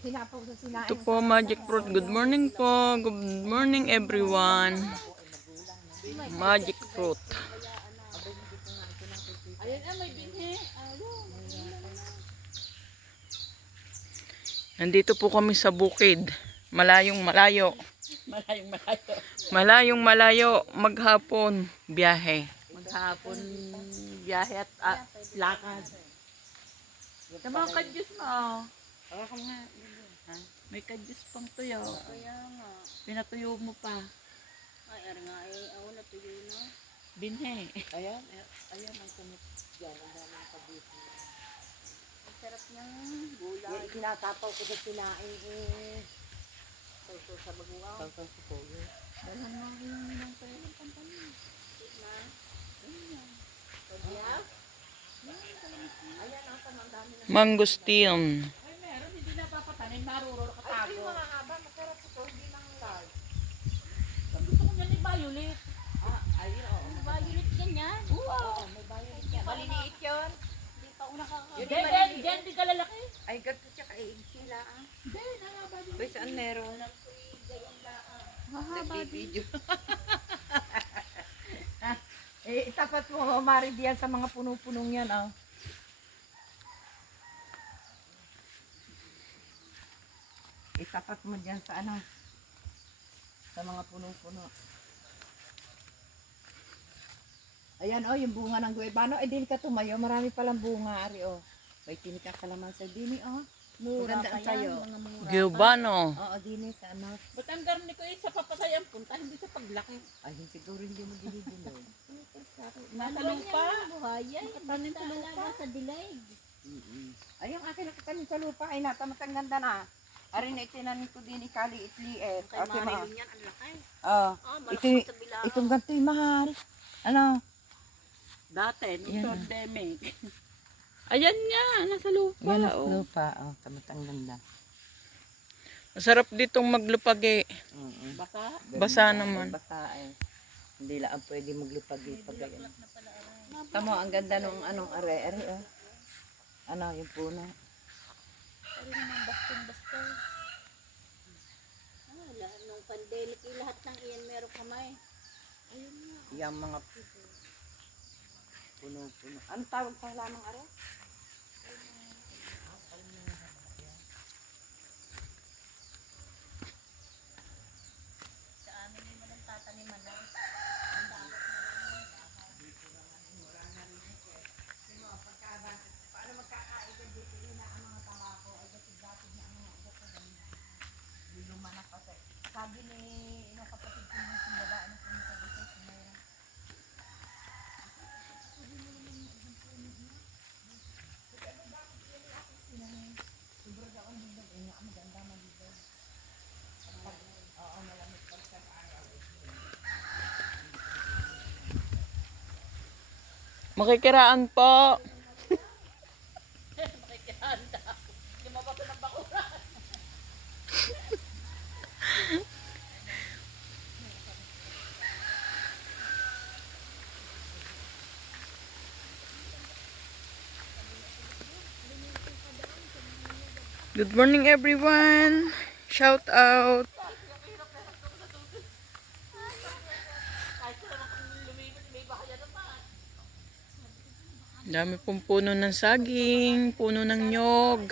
Ito po, magic fruit. Good morning po. Good morning everyone. Magic fruit. Nandito po kami sa bukid. Malayong malayo. Malayong malayo. Maghapon biyahe. Maghapon biyahe at lakad. Sa mga kadyos mo. Ako nga. Ha? May kadyos pang tuyo. Kaya nga. Pinatuyo mo pa. Ay, nga eh. Ako natuyo na. Binhe. Ayan. Ayan ang kumit. Yan. Ang daming kabit. Ang sarap niyang gulay. Tinatapaw ko sa sinain eh. Sausaw sa baguaw. Sausaw sa polo. Dalhan mo yung minang tayo ng pampanin. Na. Ganyan. Pagyaw. Ayan ang tamang dami na. Mangosteen. Ay meron. Hindi na papatanin. Maruror katago. Ay, yung mga haba. Masarap ito. Hindi lang large. Ang gusto ko niyan ay violet. Ayun oo. Violet ganyan. Oo, may violet yan. Maliliit yun. Hindi pa ako nakakabili. Diyan, di ka lalaki. Ay, ganito siya kaig sila ah. Hindi, nangaba din. Uy, saan meron? Nagbibideo. Itapat mo, Mari, diyan sa mga puno-punong yan ah. Itapat mo diyan sa ano, sa mga puno-puno. Ayan oh, yung bunga ng guebano. Eh, din ka tumayo. Marami palang bunga, Ari oh. May tinikang kalaman sa dini oh. Mura Maganda pa ang sayo. yan. Mga mura. Giovanno. Oo, dini sa ano. Ba't ang garni ko sa papasayan punta, hindi sa paglaki. Ay, siguro hindi mo dinidinog. Nasa lupa. Buhaya. Tanim sa lupa. Sa dilig. Ay, ang akin nakitanim sa lupa ay natamat ang ganda na. Ari na itinanim ko din ikaliit-liit. Kay Okay, ma. Marilyn yan. Ang laki. Oh, Malaki ito, sa bilang. itong ganito yung mahal. Ano? Dati, nung Yan. pandemic. Ayan nga, nasa lupa. Yan oh. ang lupa. Oh, tamat ang ganda. Masarap ditong maglupagi. Baka, Basa naman. Basa eh. Hindi lang ang pwede maglupagi pag ganyan. Tamo, ang ganda nung anong are-are oh. Ano, yung puno. Ano naman baston-baston. Nung pandemic, lahat ng iyan meron kamay. Ayun nga. Yung mga puno-puno. Ano tawag sa halamang are? Sa amin yung manang tataniman na. Sabi ni inong kapatid ko ng simbaba, ano kung sabi ko, sumayang. Makikiraan po. Good morning everyone. Shout out. Dami pong puno ng saging, puno ng nyog.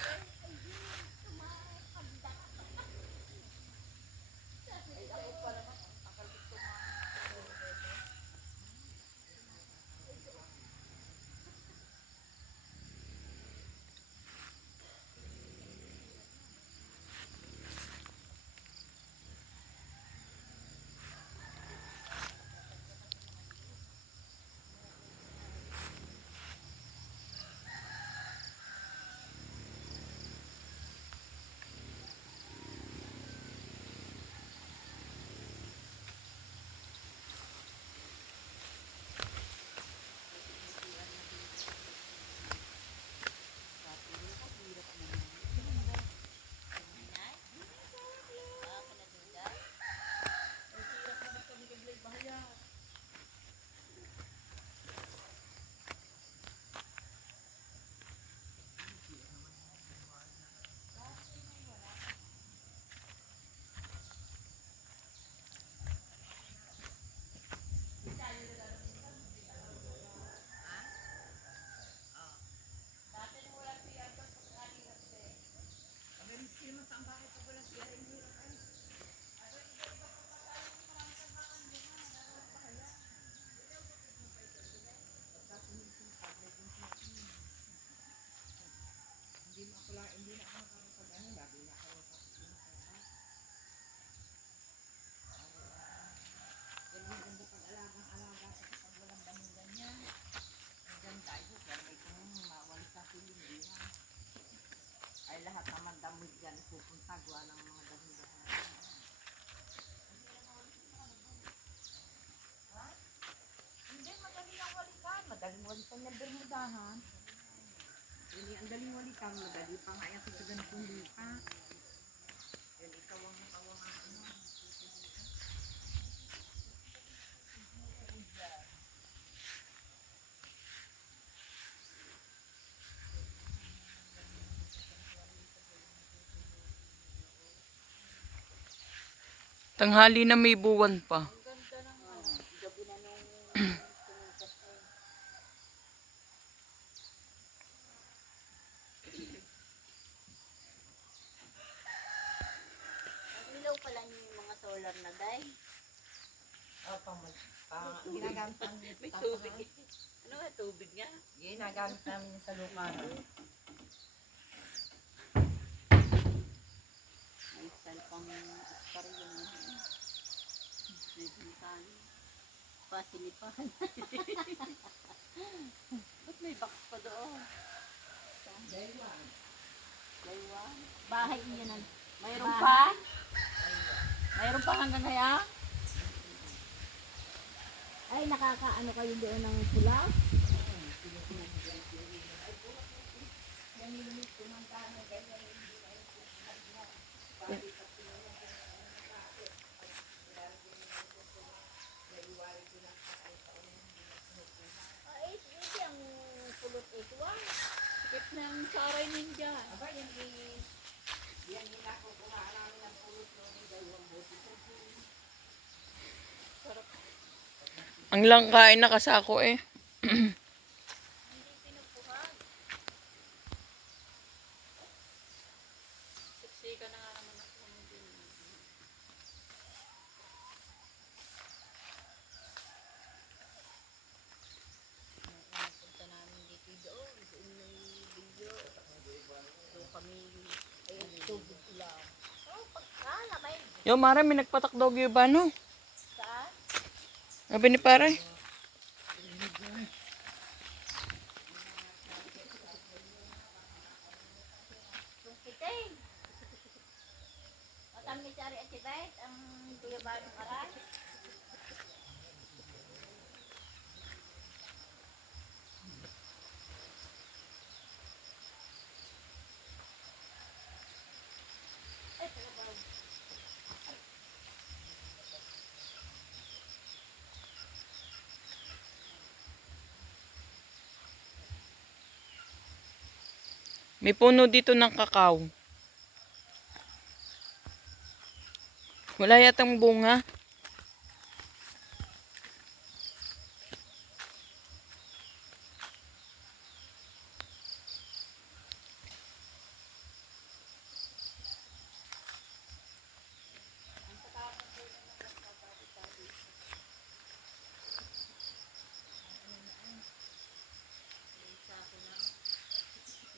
tindahan. Hindi, ang daling walitang, madali pa nga yan sa ganitong lupa. Yan, ikaw ang ano. Tanghali na may buwan pa. Gabi na nung pumuntas ay. Ang ilaw pala niyo yung mga solar na day. Ginagamit namin May tubig. Ano nga tubig nga? Ginagamit namin sa lupa. May salpang aspar yun. May bintana. Pasilipan. Ba't may box pa doon? Daywan. Daywan. Bahay niya ng Mayroon pa? Mayroon pa hanggang kaya? ay nakakaano kayo doon ng pula. Ay, hindi ang pulot ito ah. Sikip na ang saray ninja. Ang langkain nakasako eh. Siksika na nga naman ako ng din. Punta namin dito doon. Doon may video. Doon kami ay tubig ulam. Oh, pagkalamay. Yo, Mara, may nagpatakdog yung ba, no? Saan? Sabi ni pare. Tungkiting. Matang ni Chari at Tibet, ang Kuya Banong Aray. May puno dito ng kakao. Wala yatang bunga.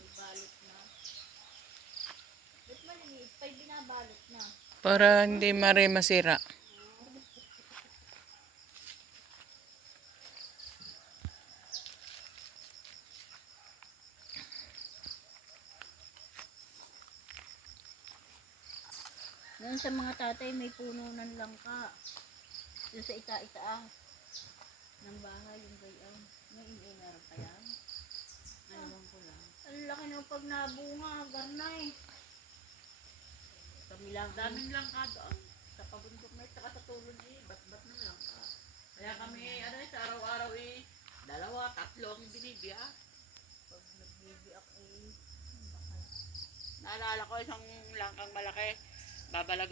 May balot na. Ba't maliit? Pa'y binabalot na. Para hindi Mara masira. Noon sa mga tatay may puno ng langka. Yung sa ita-itaas ng bahay, yung gayon. Ngayon ay meron pa yan. Ayawan ko lang. Ang laki ng pag nabunga, garnay. Kami lang. Daming langka doon. Sa pabundok na ito, sa tulon eh. Bat-bat ng langka. Kaya kami, ano eh, sa araw-araw eh, 2, 3 ang binibiyak. Pag nagbibiak ay Naalala ko isang langkang malaki. Babalag